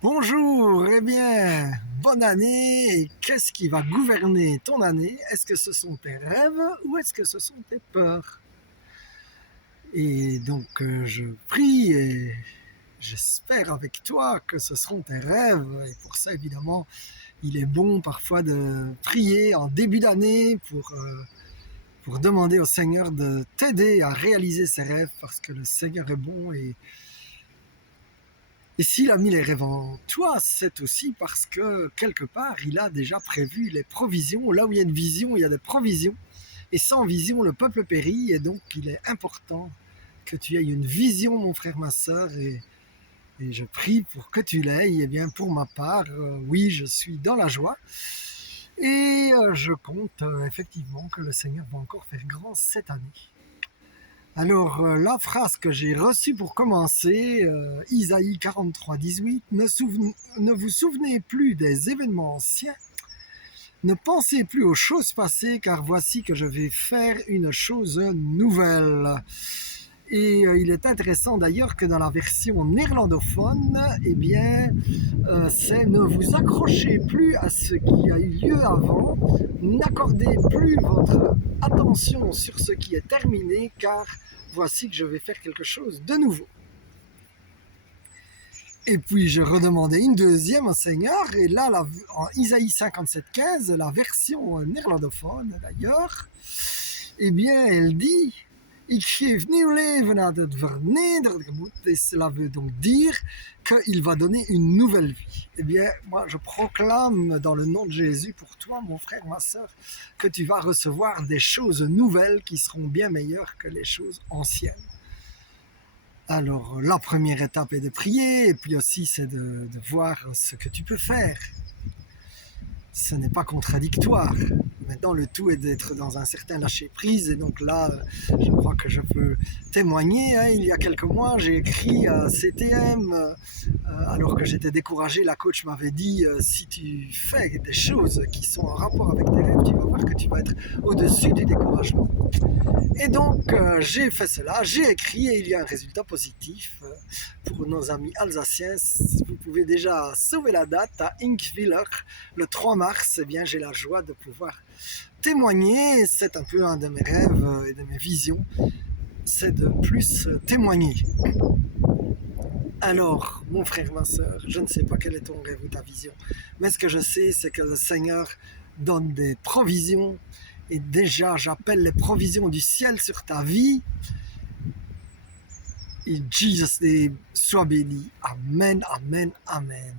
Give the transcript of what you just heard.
Bonjour, eh bien, bonne année. Et qu'est-ce qui va gouverner ton année? Est-ce que ce sont tes rêves ou est-ce que ce sont tes peurs? Et donc, je prie et j'espère avec toi que ce seront tes rêves. Et pour ça, évidemment, il est bon parfois de prier en début d'année pour demander au Seigneur de t'aider à réaliser ses rêves parce que le Seigneur est bon et s'il a mis les rêves en toi, c'est aussi parce que quelque part, il a déjà prévu les provisions. Là où il y a une vision, il y a des provisions. Et sans vision, le peuple périt. Et donc, il est important que tu aies une vision, mon frère, ma soeur. Et je prie pour que tu l'aies. Et bien, pour ma part, oui, je suis dans la joie. Et je compte effectivement que le Seigneur va encore faire grand cette année. Alors, la phrase que j'ai reçue pour commencer, Isaïe 43, 18, ne vous souvenez plus des événements anciens, ne pensez plus aux choses passées, car voici que je vais faire une chose nouvelle. Et il est intéressant d'ailleurs que dans la version néerlandophone, eh bien, c'est ne vous accrochez plus à ce qui a eu lieu avant, n'accordez plus votre attention sur ce qui est terminé, car voici que je vais faire quelque chose de nouveau. Et puis je redemandais une deuxième au Seigneur, et là, en Isaïe 57,15, la version néerlandophone d'ailleurs, eh bien, elle dit Ik geef nieuw leven aan het vernederde gemoed. Et cela veut donc dire qu'il va donner une nouvelle vie. Eh bien, moi, je proclame dans le nom de Jésus pour toi, mon frère, ma soeur, que tu vas recevoir des choses nouvelles qui seront bien meilleures que les choses anciennes. Alors, la première étape est de prier, et puis aussi c'est de voir ce que tu peux faire. Ce n'est pas contradictoire. Maintenant, le tout est d'être dans un certain lâcher-prise. Et donc là, je crois que je peux témoigner. Il y a quelques mois, j'ai écrit à CTM. Alors que j'étais découragé, la coach m'avait dit si tu fais des choses qui sont en rapport avec tes rêves, tu vas voir que tu vas être au-dessus du découragement. Et donc, j'ai fait cela, j'ai écrit et il y a un résultat positif pour nos amis alsaciens. Vous pouvez déjà sauver la date à Inkviller, le 3 mars. Eh bien, j'ai la joie de pouvoir témoigner. C'est un peu un de mes rêves et de mes visions, c'est de plus témoigner. Alors, mon frère, ma soeur, je ne sais pas quel est ton rêve ou ta vision, mais ce que je sais, c'est que le Seigneur donne des provisions. Et déjà, j'appelle les provisions du ciel sur ta vie. Et Jesus name, sois béni. Amen, amen, amen.